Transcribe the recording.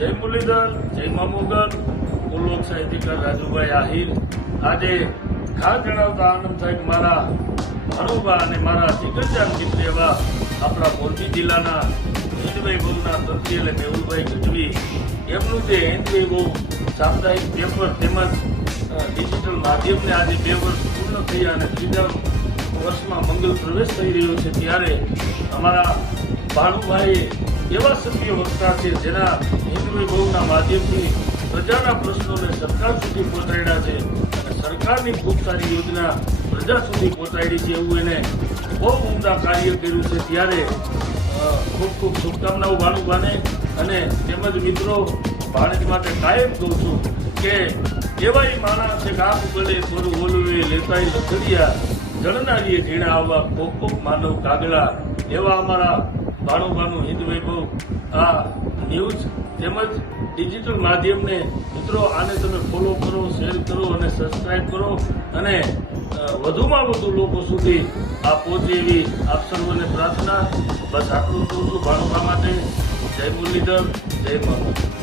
જય મુરલીધર, જય મામોગર પૂર્વક સાહિત્યકાર રાજુભાઈ આહિર. આજે ખાસ જણાવતા આનંદ કે મારા હનુભા અને મારા જીગરજાન મિત્ર એવા આપણા મોરબી જિલ્લાના ગજભાઈ બહુના તંત્રી એટલે મેહુલભાઈ ગજવી એમનું જે હિન્દભાઈ બહુ સાપ્તાહિક પેપર તેમજ ડિજિટલ માધ્યમને આજે બે વર્ષ પૂર્ણ થયા અને ત્રીજા વર્ષમાં મંગલ પ્રવેશ થઈ રહ્યો છે ત્યારે અમારા ભાનુભાઈ એવા સભ્યો વક્તા છે જેના હિન્દુ બહુના માધ્યમથી પ્રજાના પ્રશ્નોને સરકાર સુધી પહોંચાડ્યા છે અને સરકારની ખૂબ સારી યોજના પ્રજા સુધી પહોંચાડી છે એવું એને બહુ ઉમદા કાર્ય કર્યું છે ત્યારે ખૂબ ખૂબ શુભકામનાઓ ભાનુભાને અને તેમજ મિત્રો, ભારત માટે કાયમ કહું છું કે એવાય માણસ છે કે આપ ગળે થોડું ઓલવે લેતા લથડિયા જણનારીએ ઢીણા આવવા કોક કોક માનવ કાગડા એવા અમારા ભાણુભાનું હિન્દ વૈભવ. આ ન્યૂઝ તેમજ ડિજિટલ માધ્યમને મિત્રો આને તમે ફોલો કરો શેર કરો અને સબસ્ક્રાઈબ કરો. અને વધુમાં વધુ લોકો સુધી આ પહોંચે એવી આપ સર્વને પ્રાર્થના. બસ આટલું કહું છું. ભાણુભા માટે જય મુરલીધર, જય માતા